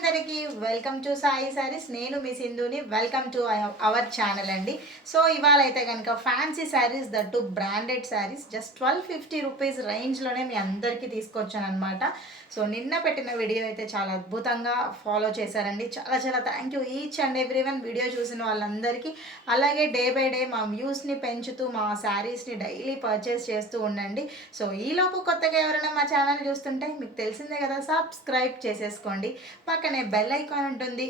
అందరికీ welcome to Sai Sarees. నేను మీ సింధుని. వెల్కమ్ టు అవర్ ఛానల్ అండి. సో ఇవాళ అయితే కనుక fancy sarees that branded sarees just 1250 rupees రేంజ్లోనే మీ అందరికీ తీసుకొచ్చాను అనమాట. సో నిన్న పెట్టిన వీడియో అయితే చాలా అద్భుతంగా ఫాలో చేశారండి. చాలా చాలా thank you each and everyone video చూసిన వాళ్ళందరికీ. అలాగే డే బై డే మా వ్యూస్ని పెంచుతూ మా శారీస్ని డైలీ పర్చేస్ చేస్తూ ఉండండి. సో ఈలోపు కొత్తగా ఎవరైనా మా ఛానల్ చూస్తుంటే మీకు తెలిసిందే కదా, సబ్స్క్రైబ్ చేసేసుకోండి. పక్కనే బెల్ ఐకాన్ ఉంటుంది,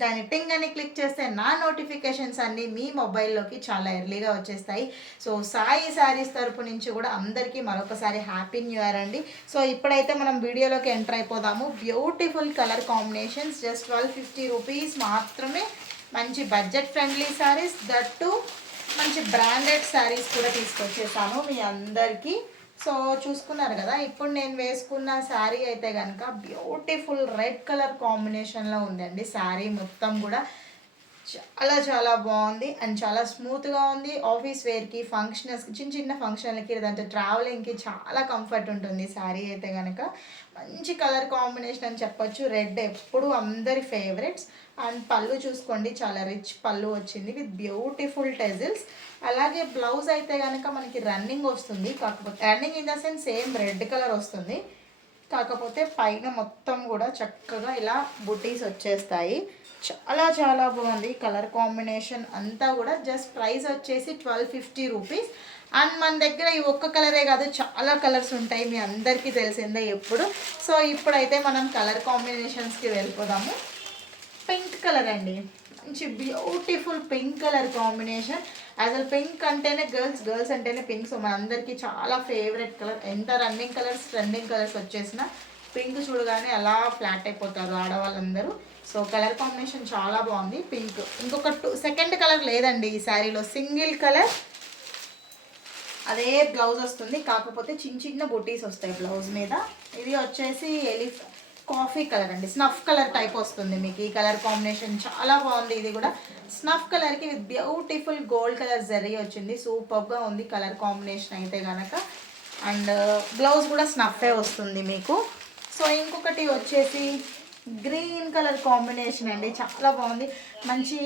దాన్ని టింగ్ అని క్లిక్ చేస్తే నా నోటిఫికేషన్స్ అన్నీ మీ మొబైల్లోకి చాలా ఎర్లీగా వచ్చేస్తాయి. సో సాయి శారీస్ తరపు నుంచి కూడా అందరికీ మరొకసారి హ్యాపీ న్యూ ఇయర్ అండి. సో ఇప్పుడైతే మనం వీడియోలోకి ఎంటర్ అయిపోదాము. Beautiful colour combinations just 1250 rupees మాత్రమే. మంచి బడ్జెట్ ఫ్రెండ్లీ శారీస్ దట్టు మంచి బ్రాండెడ్ శారీస్ కూడా తీసుకొచ్చేసాను మీ అందరికీ. సో చూసుకున్నారు కదా, ఇప్పుడు నేను వేసుకున్న శారీ అయితే కనుక బ్యూటిఫుల్ రెడ్ కలర్ కాంబినేషన్లో ఉందండి. శారీ మొత్తం కూడా చాలా చాలా బాగుంది అండ్ చాలా స్మూత్గా ఉంది. ఆఫీస్ వేర్కి, ఫంక్షనల్స్కి, చిన్న చిన్న ఫంక్షన్లకి, లేదంటే ట్రావెలింగ్కి చాలా కంఫర్ట్ ఉంటుంది శారీ అయితే కనుక. మంచి కలర్ కాంబినేషన్ అని చెప్పొచ్చు. రెడ్ ఎప్పుడు అందరి ఫేవరెట్స్. అండ్ పళ్ళు చూసుకోండి, చాలా రిచ్ పళ్ళు వచ్చింది విత్ బ్యూటిఫుల్ టెజిల్స్. అలాగే బ్లౌజ్ అయితే కనుక మనకి రన్నింగ్ వస్తుంది, కాకపోతే running in the sense same red colour వస్తుంది, కాకపోతే పైన మొత్తం కూడా చక్కగా ఇలా బుటీస్ వచ్చేస్తాయి. చాలా చాలా బాగుంది కలర్ కాంబినేషన్ అంతా కూడా. జస్ట్ ప్రైస్ వచ్చేసి 1250 రూపీస్. అండ్ మన దగ్గర ఈ ఒక్క కలరే కాదు, చాలా కలర్స్ ఉంటాయి, మీ అందరికీ తెలిసిందే ఎప్పుడు. సో ఇప్పుడైతే మనం కలర్ కాంబినేషన్స్కి వెళ్ళిపోదాము. పింక్ కలర్ అండి, మంచి బ్యూటిఫుల్ పింక్ కలర్ కాంబినేషన్. అసలు పింక్ అంటేనే గర్ల్స్ అంటేనే పింక్. సో మనందరికీ చాలా ఫేవరెట్ కలర్. ఎంత రన్నింగ్ కలర్స్ వచ్చేసిన పింక్ చూడగానే అలా ఫ్లాట్ అయిపోతారు ఆడవాళ్ళందరూ. సో కలర్ కాంబినేషన్ చాలా బాగుంది. పింక్ ఇంకొక సెకండ్ కలర్ లేదండి ఈ శారీలో, సింగిల్ కలర్. అదే బ్లౌజ్ వస్తుంది, కాకపోతే చిన్న చిన్న బుటీస్ వస్తాయి బ్లౌజ్ మీద. ఇది వచ్చేసి కాఫీ కలర్ అండి, స్నఫ్ కలర్ టైప్ వస్తుంది మీకు. ఈ కలర్ కాంబినేషన్ చాలా బాగుంది. ఇది కూడా స్నఫ్ కలర్కి with beautiful gold colour zari వచ్చింది. సూపర్గా ఉంది కలర్ కాంబినేషన్ అయితే కనుక. అండ్ బ్లౌజ్ కూడా స్నఫే వస్తుంది మీకు. సో ఇంకొకటి వచ్చేసి గ్రీన్ కలర్ కాంబినేషన్ అండి, చాలా బాగుంది. మంచి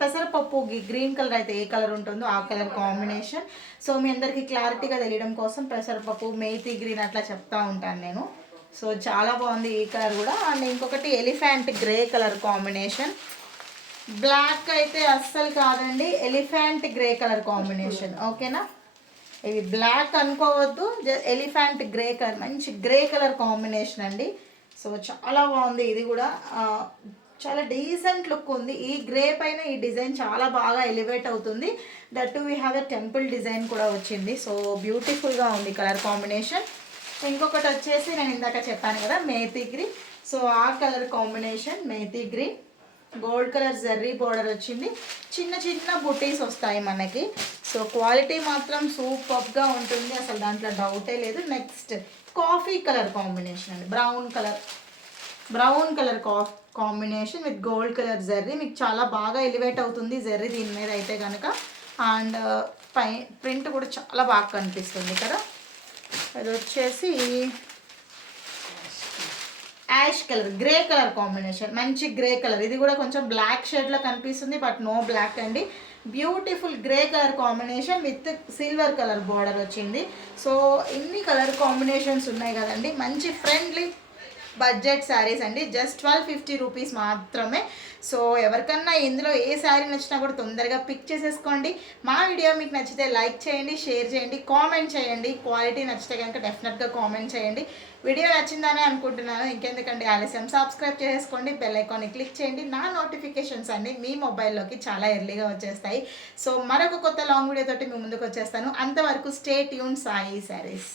పెసరపప్పు గ్రీన్ కలర్ అయితే ఏ కలర్ ఉంటుందో ఆ కలర్ కాంబినేషన్. సో మీ అందరికీ క్లారిటీగా తెలియడం కోసం పెసరపప్పు, మేతి గ్రీన్ అట్లా చెప్తా ఉంటాను నేను. సో చాలా బాగుంది ఈ కలర్ కూడా. అండ్ ఇంకొకటి elephant grey colour combination. Black అయితే అస్సలు కాదండి, ఎలిఫెంట్ గ్రే కలర్ కాంబినేషన్. ఓకేనా, ఇది బ్లాక్ అనుకోవద్దు, ఎలిఫెంట్ గ్రే కలర్, మంచి గ్రే కలర్ కాంబినేషన్ అండి. సో చాలా బాగుంది. ఇది కూడా చాలా డీసెంట్ లుక్ ఉంది. ఈ గ్రే పైన ఈ డిజైన్ చాలా బాగా ఎలివేట్ అవుతుంది. That to we have a temple design కూడా వచ్చింది. సో బ్యూటిఫుల్గా ఉంది కలర్ కాంబినేషన్. ఇంకొకటి వచ్చేసి నేను ఇందాక చెప్పాను కదా మేతి గ్రీన్. సో ఆ కలర్ కాంబినేషన్ మేతి green, gold colour zari border వచ్చింది, చిన్న చిన్న బుటీస్ వస్తాయి మనకి. సో క్వాలిటీ మాత్రం సూపర్గా ఉంటుంది, అసలు దాంట్లో డౌటే లేదు. నెక్స్ట్ కాఫీ కలర్ కాంబినేషన్ అండి, brown colour combination with gold colour zari. మీకు చాలా బాగా ఎలివేట్ అవుతుంది జర్రీ దీని మీద అయితే కనుక. అండ్ ప్రింట్ కూడా చాలా బాగా కనిపిస్తుంది కదా. అది వచ్చేసి ash colour, grey colour combination, మంచి గ్రే కలర్. ఇది కూడా కొంచెం బ్లాక్ షేడ్లో కనిపిస్తుంది, బట్ నో బ్లాక్ అండి. Beautiful grey colour combination with silver colour border వచ్చింది. సో ఇన్ని కలర్ కాంబినేషన్స్ ఉన్నాయి కదండి. మంచి ఫ్రెండ్లీ బడ్జెట్ శారీస్ అండి, జస్ట్ 1250 రూపీస్ మాత్రమే. సో ఎవరికన్నా ఇందులో ఏ శారీ నచ్చినా కూడా తొందరగా పిక్ చేసేసుకోండి. మా వీడియో మీకు నచ్చితే లైక్ చేయండి, షేర్ చేయండి, కామెంట్ చేయండి. క్వాలిటీ నచ్చితే కనుక డెఫినెట్గా కామెంట్ చేయండి. వీడియో నచ్చిందని అనుకుంటున్నాను. ఇంకెందుకంటే ఆలస్యం, సబ్స్క్రైబ్ చేసుకోండి, బెల్ ఐకాన్ని క్లిక్ చేయండి. నా నోటిఫికేషన్స్ అన్ని మీ మొబైల్లోకి చాలా ఎర్లీగా వచ్చేస్తాయి. సో మరొక కొత్త లాంగ్ వీడియో తోటి మీ ముందుకు వచ్చేస్తాను. అంతవరకు స్టే ట్యూన్ సాయి శారీస్.